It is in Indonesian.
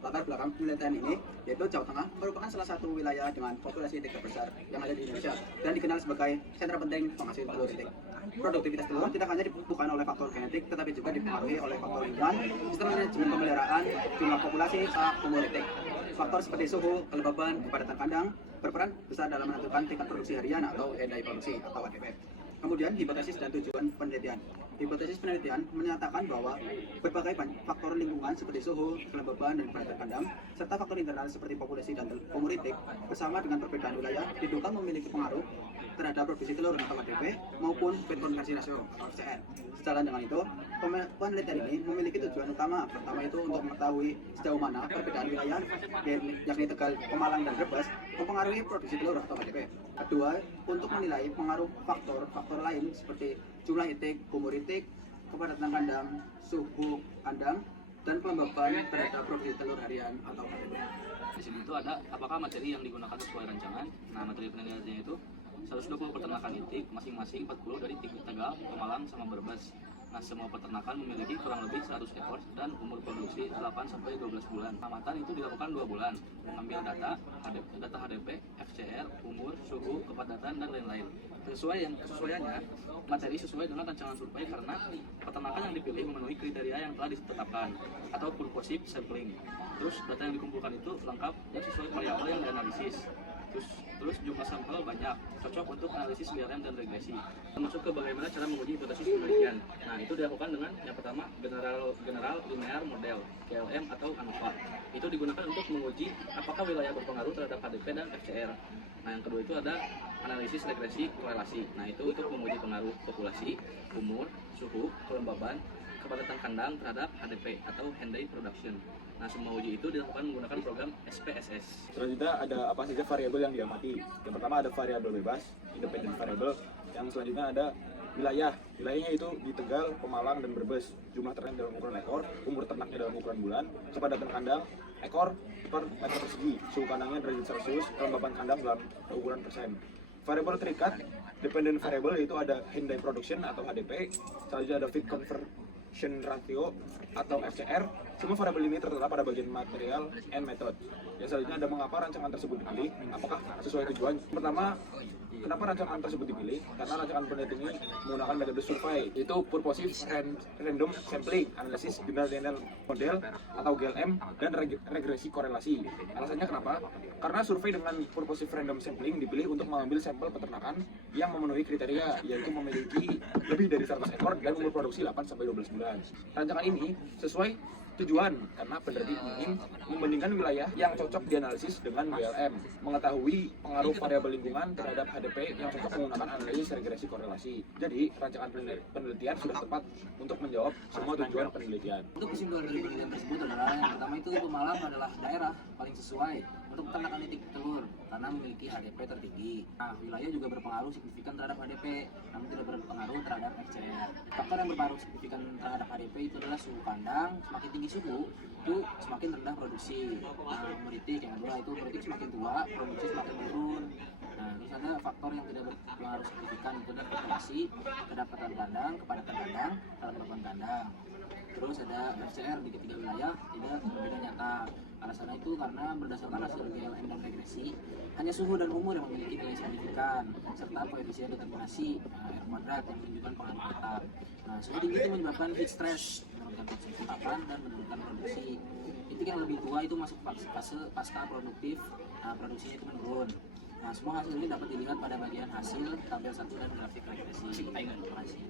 Latar belakang penelitian ini yaitu Jawa Tengah merupakan salah satu wilayah dengan populasi itik terbesar yang ada di Indonesia dan dikenal sebagai sentra penting penghasil telur itik. Produktivitas telur tidak hanya ditentukan oleh faktor genetik tetapi juga dipengaruhi oleh faktor lingkungan, sistem manajemen pemeliharaan, jumlah populasi, serta umur itik. Faktor seperti suhu, kelembaban, kepadatan kandang berperan besar dalam menentukan tingkat produksi harian atau handai produksi atau ADP. Kemudian hipotesis dan tujuan penelitian. Hipotesis penelitian menyatakan bahwa berbagai faktor lingkungan seperti suhu, kelembaban, dan kepadatan kandang, serta faktor internal seperti populasi dan umur itik bersama dengan perbedaan wilayah diduga memiliki pengaruh terhadap produksi telur atau ADP maupun feed konversi rasio atau FCR. Sejalan dengan itu, penelitian ini memiliki tujuan utama. Pertama itu untuk mengetahui sejauh mana perbedaan wilayah, yakni Tegal, Pemalang, dan Brebes, mempengaruhi produksi telur atau ADP. Kedua, untuk menilai pengaruh faktor lain seperti jumlah itik, umur itik, kepadatan kandang, suhu kandang, dan kelembaban terhadap produksi telur harian atau ADP. Di sini itu ada apakah materi yang digunakan sesuai rancangan. Nah, materi penelitiannya itu 120 peternakan itik, masing-masing 40 dari Tegal, Pemalang, sama Brebes. Nah, semua peternakan memiliki kurang lebih 100 ekor dan umur produksi 8-12 bulan. Pengamatan itu dilakukan 2 bulan, mengambil data HDP, FCR, umur, suhu, kepadatan, dan lain-lain. Kesesuaiannya, materi sesuai dengan rancangan survei karena peternakan yang dipilih memenuhi kriteria yang telah ditetapkan atau purposive sampling. Terus data yang dikumpulkan itu lengkap dan sesuai variabel yang dianalisis. Terus jumlah sampel banyak, cocok untuk analisis BLM dan regresi. Masuk ke bagaimana cara menguji hipotesis penelitian. Nah, itu dilakukan dengan yang pertama general linear model GLM atau ANOVA. Itu digunakan untuk menguji apakah wilayah berpengaruh terhadap HDP dan FCR. Nah, yang kedua itu ada analisis regresi korelasi. Nah, itu untuk menguji pengaruh populasi, umur, suhu, kelembaban, kepadatan kandang terhadap HDP atau Henday Production. Nah, semua uji itu dilakukan menggunakan program SPSS. Selanjutnya ada apa saja variabel yang diamati. Yang pertama ada variabel bebas, independent variable. Yang selanjutnya ada wilayah. Wilayahnya itu di Tegal, Pemalang, dan Brebes. Jumlah ternak dalam ukuran ekor, umur ternaknya dalam ukuran bulan, kepadatan kandang, ekor per meter persegi, suhu kandangnya derajat Celcius, kelembaban kandang dalam ukuran persen. Variabel terikat, dependent variable yaitu ada Henday Production atau HDP. Selanjutnya ada feed conversion ratio atau FCR. Semua variabel ini tertera pada bagian material and method. Yang selanjutnya ada mengapa rancangan tersebut dipilih, apakah sesuai tujuan. Pertama, kenapa rancangan tersebut dipilih? Karena rancangan penelitian ini menggunakan metode survei, yaitu purposive random sampling, analisis general model atau GLM, dan regresi korelasi. Alasannya kenapa? Karena survei dengan purposive random sampling dipilih untuk mengambil sampel peternakan yang memenuhi kriteria, yaitu memiliki lebih dari 100 ekor dan umur produksi 8-12 bulan. Rancangan ini sesuai tujuan karena peneliti ingin membandingkan wilayah yang cocok dianalisis dengan BLM, mengetahui pengaruh variabel lingkungan terhadap HDP yang cocok menggunakan analisis regresi korelasi. Jadi, rancangan penelitian sudah tepat untuk menjawab semua tujuan penelitian. Untuk kesimpulan dari penelitian tersebut adalah yang pertama itu Pemalang adalah daerah paling sesuai untuk peternakan itik telur karena memiliki HDP tertinggi. Nah, wilayah juga berpengaruh signifikan terhadap HDP, namun tidak berpengaruh terhadap FCR. Faktor yang berpengaruh signifikan terhadap HDP itu adalah suhu kandang. Semakin tinggi suhu, itu semakin rendah produksi. Nah, umur itik yang kedua itu umur itik semakin tua, produksi semakin turun. Nah, terus ada faktor yang tidak berpengaruh signifikan itu adalah populasi, kedapatan kandang, kepadatan kandang, kelembaban kandang. Terus ada FCR di ketiga wilayah tidak berbeda nyata. Alasannya itu karena berdasarkan hasil GLM dan regresi, hanya suhu dan umur yang memiliki nilai signifikan, serta koefisien determinasi R kuadrat yang menunjukkan pengaruh tetap. Nah, suhu tinggi itu menyebabkan heat stress, menurunkan fungsi kentapan dan menurunkan produksi. Itik yang lebih tua itu masuk fase pasca produktif, produksinya itu menurun. Nah, semua hasil ini dapat dilihat pada bagian hasil tabel 1 dan grafik regresi. Terima kasih.